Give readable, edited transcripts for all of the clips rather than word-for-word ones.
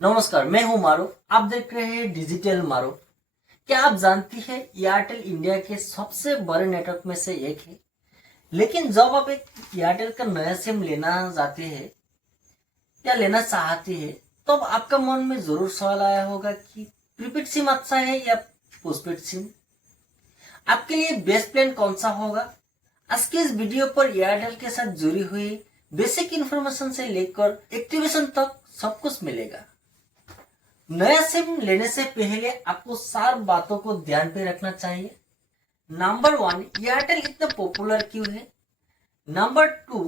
नमस्कार, मैं हूं मारो। आप देख रहे हैं डिजिटल मारो। क्या आप जानती हैं एयरटेल इंडिया के सबसे बड़े नेटवर्क में से एक है। लेकिन जब आप एक एयरटेल का नया सिम लेना जाते हैं या लेना चाहते हैं तो आपका मन में जरूर सवाल आया होगा कि प्रीपेड सिम अच्छा है या पोस्टपेड सिम। आपके लिए बेस्ट प्लान कौन सा होगा। आज के इस वीडियो पर एयरटेल के साथ जुड़ी हुई बेसिक इंफॉर्मेशन से लेकर एक्टिवेशन तक सब कुछ मिलेगा। नया सिम लेने से पहले आपको 4 बातों को ध्यान पे रखना चाहिए। नंबर 1, एयरटेल इतना पॉपुलर क्यों है। नंबर 2,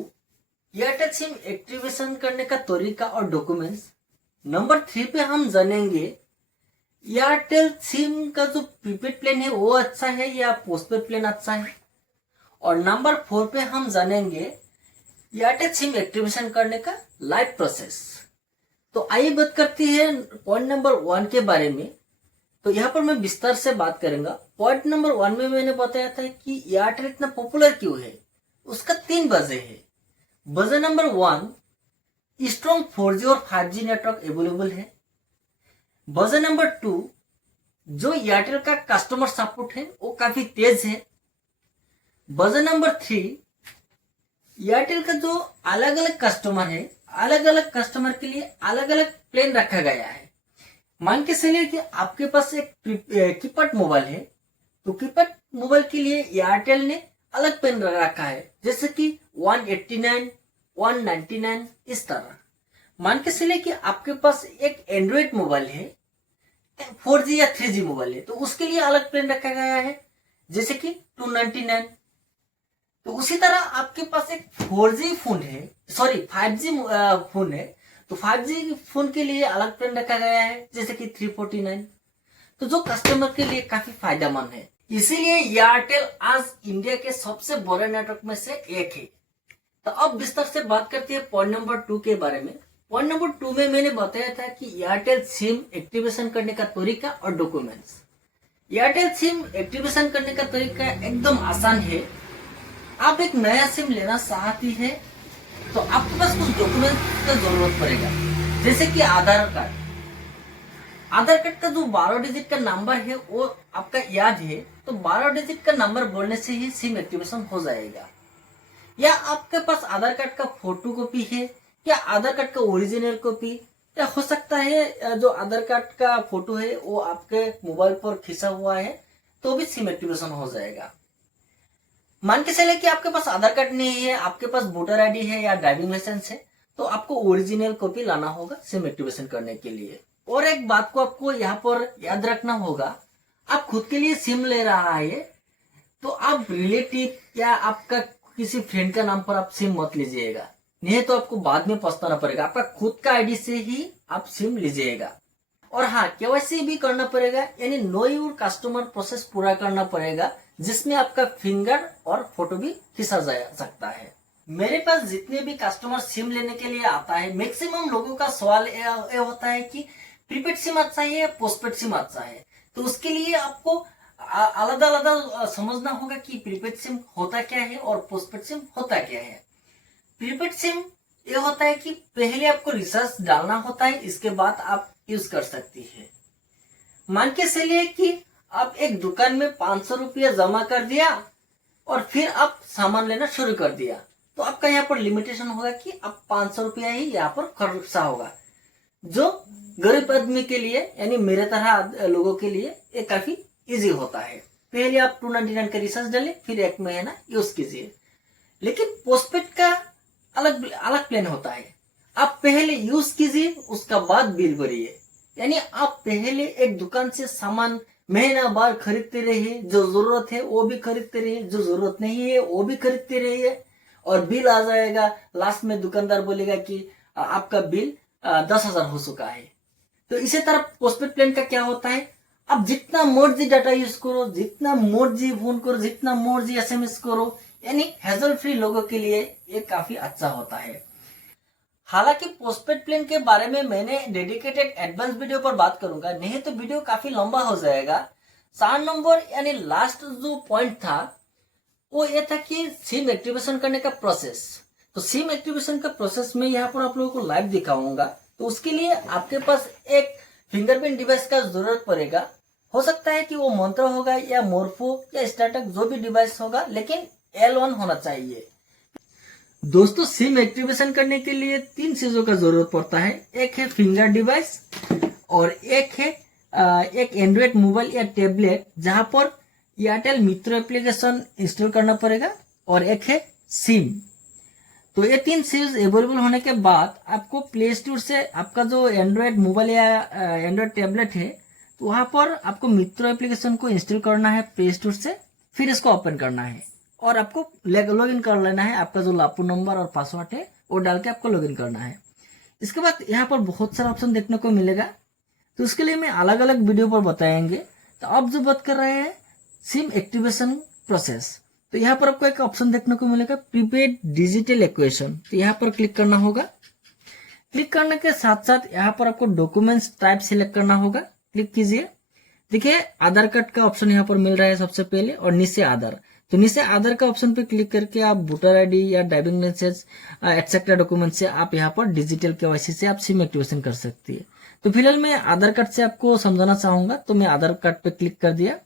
एयरटेल सिम एक्टिवेशन करने का तरीका और डॉक्यूमेंट्स। नंबर 3 पे हम जानेंगे एयरटेल सिम का जो प्रीपेड प्लान है वो अच्छा है या पोस्टपेड प्लान अच्छा है। और नंबर 4 पे हम जानेंगे एयरटेल सिम एक्टिवेशन करने का लाइव प्रोसेस। तो आइए बात करते हैं पॉइंट नंबर 1 के बारे में। तो यहाँ पर मैं विस्तार से बात करूंगा। पॉइंट नंबर 1 में मैंने बताया था कि एयरटेल इतना पॉपुलर क्यों है। उसका 3 वजह है। वजह नंबर 1, स्ट्रॉन्ग 4G और 5G नेटवर्क अवेलेबल है। वजह नंबर 2, जो एयरटेल का कस्टमर सपोर्ट है वो काफी तेज है। वजह नंबर 3, एयरटेल का जो अलग अलग कस्टमर है, अलग अलग कस्टमर के लिए अलग अलग प्लान रखा गया है। मान के चलिए कि आपके पास एक कीपैड मोबाइल है, तो कीपैड मोबाइल के लिए एयरटेल ने अलग प्लान रखा है, जैसे कि 189, 199 इस तरह। मान के चलिए कि आपके पास एक एंड्रॉइड मोबाइल है, 4G या 3G मोबाइल है, तो उसके लिए अलग प्लान रखा गया है, जैसे कि 299। तो उसी तरह आपके पास एक 4G फोन है, सॉरी 5G फोन है, तो 5G फोन के लिए अलग प्लान रखा गया है, जैसे कि 349। तो जो कस्टमर के लिए काफी फायदेमंद है। इसीलिए एयरटेल आज इंडिया के सबसे बड़े नेटवर्क में से एक है। तो अब विस्तार से बात करते हैं पॉइंट नंबर 2 के बारे में। पॉइंट नंबर 2 में मैंने बताया था कि एयरटेल सिम एक्टिवेशन करने का तरीका और डॉक्यूमेंट्स। एयरटेल सिम एक्टिवेशन करने का तरीका एकदम आसान है। आप एक नया सिम लेना चाहती है तो आपके पास कुछ डॉक्यूमेंट का जरूरत पड़ेगा, जैसे कि आधार कार्ड। आधार कार्ड का जो 12 डिजिट का नंबर है वो आपका याद है, तो 12 डिजिट का नंबर बोलने से ही सिम एक्टिवेशन हो जाएगा। या आपके पास आधार कार्ड का फोटो कॉपी है या आधार कार्ड का ओरिजिनल कॉपी, या हो सकता है जो आधार कार्ड का फोटो है वो आपके मोबाइल पर खींचा हुआ है, तो भी सिम एक्टिवेशन हो जाएगा। मान के चले कि आपके पास आधार कार्ड नहीं है, आपके पास वोटर आईडी है या ड्राइविंग लाइसेंस है, तो आपको ओरिजिनल कॉपी लाना होगा सिम एक्टिवेशन करने के लिए। और एक बात को आपको यहाँ पर याद रखना होगा, आप खुद के लिए सिम ले रहा है तो आप रिलेटिव या आपका किसी फ्रेंड का नाम पर आप सिम मत लीजिएगा, नहीं तो आपको बाद में पछताना पड़ेगा। आपका खुद का आईडी से ही आप सिम लीजिएगा। और हाँ, केवाईसी भी करना पड़ेगा, यानी नो योर कस्टमर प्रोसेस पूरा करना पड़ेगा, जिसमें आपका फिंगर और फोटो भी खींचा जा सकता है। मेरे पास जितने भी कस्टमर सिम लेने के लिए आता है, मैक्सिमम लोगों का सवाल ये होता है कि प्रीपेड सिम अच्छा है या पोस्टपेड सिम अच्छा है। तो उसके लिए आपको अलग अलग समझना होगा कि प्रीपेड सिम होता क्या है और पोस्टपेड सिम होता क्या है। प्रीपेड सिम ये होता है कि पहले आपको रिचार्ज डालना होता है, इसके बाद आप यूज कर सकती है। मान के चलिए कि आप एक दुकान में 500 रुपया जमा कर दिया और फिर आप सामान लेना शुरू कर दिया, तो आपका यहाँ पर लिमिटेशन होगा कि आप 500 रुपया ही यहाँ पर खर्चा होगा, जो गरीब आदमी के लिए यानी मेरे तरह लोगों के लिए ये काफी इजी होता है। पहले आप 299 का रिचार्ज डालें, फिर 1 महीना यूज कीजिए। लेकिन पोस्टपेड का अलग अलग प्लान होता है। आप पहले यूज कीजिए, उसका बाद बिल भरिए। यानी आप पहले एक दुकान से सामान महीना बार खरीदते रहिए, जो जरूरत है वो भी खरीदते रहिए, जो जरूरत नहीं है वो भी खरीदते रहिए, और बिल आ जाएगा। लास्ट में दुकानदार बोलेगा कि आपका बिल 10,000 हो चुका है। तो इसी तरह पोस्टपेड प्लान का क्या होता है, आप जितना मर्जी डाटा यूज करो, जितना मर्जी फोन करो, जितना मर्जी SMS करो, यानी हैजल फ्री लोगों के लिए ये काफी अच्छा होता है। हालांकि पोस्टपेड प्लान के बारे में मैंने डेडिकेटेड एडवांस वीडियो पर बात करूंगा, नहीं तो वीडियो काफी लंबा हो जाएगा। 4 नंबर यानी लास्ट जो पॉइंट था वो ये था कि सिम एक्टिवेशन करने का प्रोसेस। तो सिम एक्टिवेशन का प्रोसेस में यहाँ पर आप लोगों को लाइव दिखाऊंगा। तो उसके लिए आपके पास एक फिंगरप्रिंट डिवाइस का जरूरत पड़ेगा। हो सकता है कि वो मंत्र होगा या मोर्फो या स्टार्टअप जो भी डिवाइस होगा, लेकिन L1 होना चाहिए। दोस्तों, सिम एक्टिवेशन करने के लिए 3 चीजों का जरूरत पड़ता है। एक है फिंगर डिवाइस और एक है एक एंड्रॉइड मोबाइल या टैबलेट जहां पर एयरटेल मित्र एप्लीकेशन इंस्टॉल करना पड़ेगा, और एक है सिम। तो ये 3 चीज अवेलेबल होने के बाद आपको प्ले स्टोर से आपका जो एंड्रॉइड मोबाइल या एंड्रॉइड टैबलेट है, तो वहां पर आपको मित्र एप्लीकेशन को इंस्टॉल करना है प्ले स्टोर से, फिर इसको ओपन करना है और आपको लॉग इन कर लेना है। आपका जो लापू नंबर और पासवर्ड है वो डाल के आपको लॉग इन करना है। इसके बाद यहाँ पर बहुत सारा ऑप्शन देखने को मिलेगा, तो उसके लिए मैं अलग अलग वीडियो पर बताएंगे। तो अब जो बात कर रहे हैं सिम एक्टिवेशन प्रोसेस, तो यहाँ पर आपको एक ऑप्शन देखने को मिलेगा प्रीपेड डिजिटल इक्वेशन। तो यहाँ पर क्लिक करना होगा। क्लिक करने के साथ साथ यहाँ पर आपको डॉक्यूमेंट्स टाइप सिलेक्ट करना होगा। क्लिक कीजिए। देखिए आधार कार्ड का ऑप्शन यहाँ पर मिल रहा है सबसे पहले, और नीचे आधार। तो नीचे आधार का ऑप्शन पे क्लिक करके आप वोटर आईडी या ड्राइविंग लाइसेंस एक्सेट्रा डॉक्यूमेंट से आप यहाँ पर डिजिटल केवाईसी से आप सिम एक्टिवेशन कर सकती है। तो फिलहाल मैं आधार कार्ड से आपको समझाना चाहूंगा, तो मैं आधार कार्ड पे क्लिक कर दिया।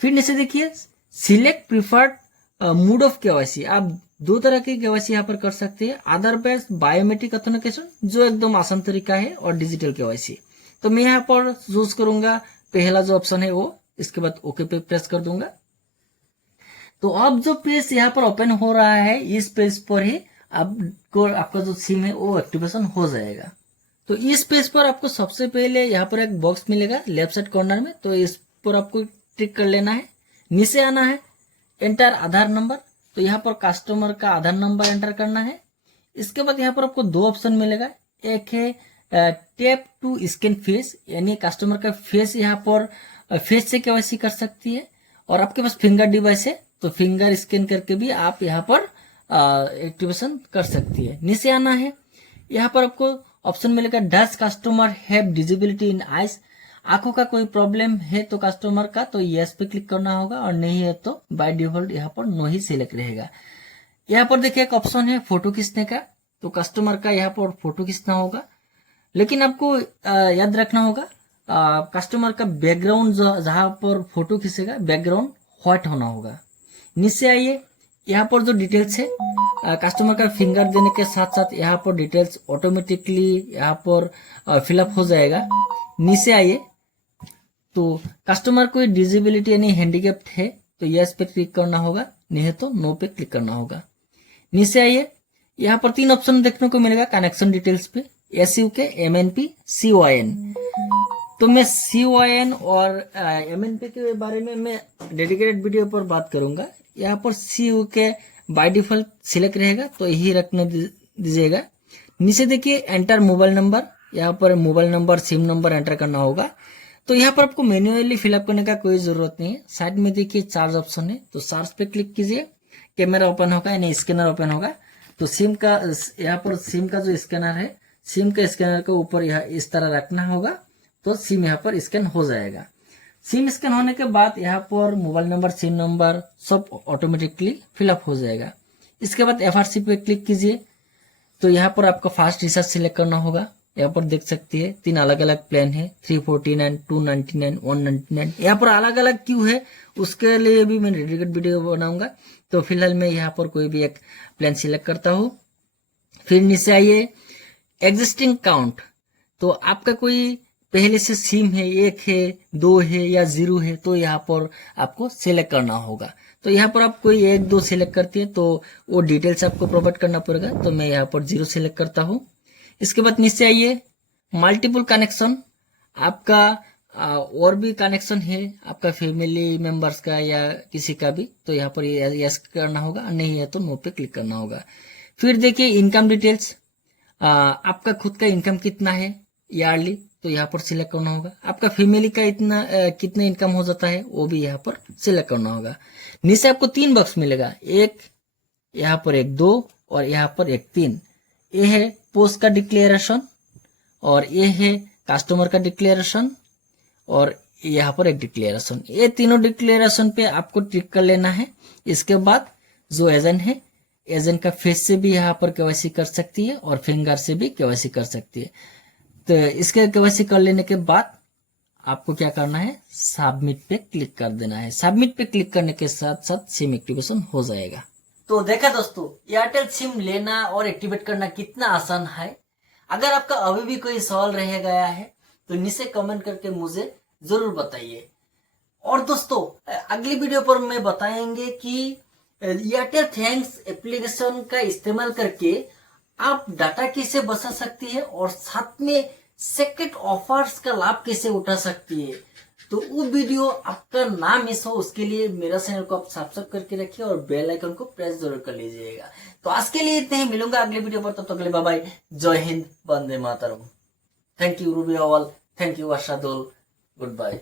फिर नीचे देखिए select preferred mode of KYC. आप 2 तरह की केवाईसी यहाँ पर कर सकते हैं, आधार बेस्ड बायोमेट्रिक ऑथेंटिकेशन जो एकदम आसान तरीका है, और डिजिटल केवाईसी। तो मैं यहाँ पर चूज करूंगा पहला जो ऑप्शन है वो। इसके बाद ओके पे प्रेस कर दूंगा। तो अब जो पेज यहाँ पर ओपन हो रहा है, इस पेज पर ही आपका जो सिम है वो एक्टिवेशन हो जाएगा। तो इस पेज पर आपको सबसे पहले यहाँ पर एक बॉक्स मिलेगा लेफ्ट साइड कॉर्नर में, तो इस पर आपको टिक कर लेना है। नीचे आना है, एंटर आधार नंबर। तो यहाँ पर कस्टमर का आधार नंबर एंटर करना है। इसके बाद यहाँ पर आपको 2 ऑप्शन मिलेगा। एक है टैप टू स्कैन फेस, यानी कस्टमर का फेस यहाँ पर फेस से केवाईसी कर सकती है, और आपके पास फिंगर डिवाइस है तो फिंगर स्कैन करके भी आप यहाँ पर एक्टिवेशन कर सकती है। नीचे आना है, यहाँ पर आपको ऑप्शन मिलेगा does customer have disability in eyes. आंखों का कोई प्रॉब्लम है तो कस्टमर का, तो यस पे क्लिक करना होगा, और नहीं है तो बाय डिफॉल्ट यहाँ पर नो ही सिलेक्ट रहेगा। यहाँ पर देखिए एक ऑप्शन है फोटो खींचने का, तो कस्टमर का यहाँ पर फोटो खींचना होगा, लेकिन आपको याद रखना होगा कस्टमर का बैकग्राउंड जहां पर फोटो खींचेगा बैकग्राउंड व्हाइट होना होगा। नीचे आइए, यहाँ पर जो डिटेल्स है कस्टमर का फिंगर देने के साथ साथ यहाँ पर डिटेल्स ऑटोमेटिकली यहाँ पर फिलअप हो जाएगा। नीचे आइए, तो कस्टमर कोई डिजेबिलिटी यानी हैंडीकैप्ड है तो यस पे क्लिक करना होगा, नहीं तो नो पे क्लिक करना होगा। नीचे आइए, यहाँ पर 3 ऑप्शन देखने को मिलेगा कनेक्शन डिटेल्स पे, SUK, MNP, COIN। तो मैं COIN और MNP के बारे में मैं डेडिकेटेड वीडियो पर बात करूंगा। यहाँ पर CUK बाय डिफॉल्ट सिलेक्ट रहेगा, तो यही रखने दीजिएगा। नीचे देखिए एंटर मोबाइल नंबर, यहाँ पर mobile number SIM number enter करना होगा। तो यहाँ पर आपको मैन्युअली फिलअप करने का कोई जरूरत नहीं है। साइड में देखिए चार्ज ऑप्शन है, तो चार्ज पे क्लिक कीजिए, कैमरा ओपन होगा यानी स्कैनर ओपन होगा। तो सिम का यहाँ पर सिम का जो स्कैनर है, सिम के स्कैनर के ऊपर यहाँ इस तरह रखना होगा, तो सिम यहाँ पर स्कैन हो जाएगा। सिम स्कैन होने के बाद यहाँ पर मोबाइल नंबर सिम नंबर सब ऑटोमेटिकली फिलअप हो जाएगा। इसके बाद FRC पे क्लिक कीजिए, तो यहाँ पर आपका फास्ट रिचार्ज सिलेक्ट करना होगा। यहाँ पर देख सकते हैं 3 अलग अलग प्लान है, 349, 299, 199। यहाँ पर अलग अलग क्यों है उसके लिए भी मैं डेडिकेटेड वीडियो बनाऊंगा। तो फिलहाल मैं यहाँ पर कोई भी एक प्लान सिलेक्ट करता हूँ। फिर नीचे आइए, एग्जिस्टिंग काउंट। तो आपका कोई पहले से सिम है, 1 है, 2 है या 0 है, तो यहाँ पर आपको सिलेक्ट करना होगा। तो यहाँ पर आप कोई 1, 2 सिलेक्ट करती है तो वो डिटेल्स आपको प्रोवाइड करना पड़ेगा। तो मैं यहाँ पर 0 सिलेक्ट करता हूँ। इसके बाद नीचे आइए, मल्टीपल कनेक्शन। आपका और भी कनेक्शन है आपका फैमिली मेंबर्स का या किसी का भी, तो यहाँ पर यस करना होगा, नहीं है तो नो पे क्लिक करना होगा। फिर देखिए इनकम डिटेल्स, आपका खुद का इनकम कितना है ईयरली, तो यहाँ पर सिलेक्ट करना होगा। आपका फैमिली का इतना कितना इनकम हो जाता है वो भी यहाँ पर सिलेक्ट करना होगा। नीचे आपको 3 बॉक्स मिलेगा, एक यहाँ पर एक 2 और यहाँ पर एक 3। ये है पोस्ट का डिक्लेरेशन, और ये है कस्टमर का डिक्लेरेशन, और यहाँ पर एक डिक्लेरेशन। ये तीनों डिक्लेरेशन पे आपको टिक कर लेना है। इसके बाद जो एजेंट है, एजेंट का फेस से भी यहाँ पर केवाईसी कर सकती है और फिंगर से भी केवाईसी कर सकती है। तो इसके केवाईसी कर लेने के बाद आपको क्या करना है, सबमिट पे क्लिक कर देना है। सबमिट पे क्लिक करने के साथ साथ सिम एक्टिवेशन हो जाएगा। तो देखा दोस्तों, एयरटेल सिम लेना और एक्टिवेट करना कितना आसान है। अगर आपका अभी भी कोई सवाल रह गया है तो नीचे कमेंट करके मुझे जरूर बताइए। और दोस्तों अगली वीडियो पर मैं बताएंगे कि एयरटेल थैंक्स एप्लीकेशन का इस्तेमाल करके आप डाटा कैसे बचा सकती है और साथ में सेकेंड ऑफर्स का लाभ कैसे उठा सकती है। तो वो वीडियो आपका ना मिस हो उसके लिए मेरा चैनल को आप सब्सक्राइब करके रखिए और बेल आइकन को प्रेस जरूर कर लीजिएगा। तो आज के लिए इतने ही, मिलूंगा अगले वीडियो पर, तब तक के लिए बाय बाय। जय Hind, Vande Mataram. Thank you Ruby all, thank you Varshadul, good bye.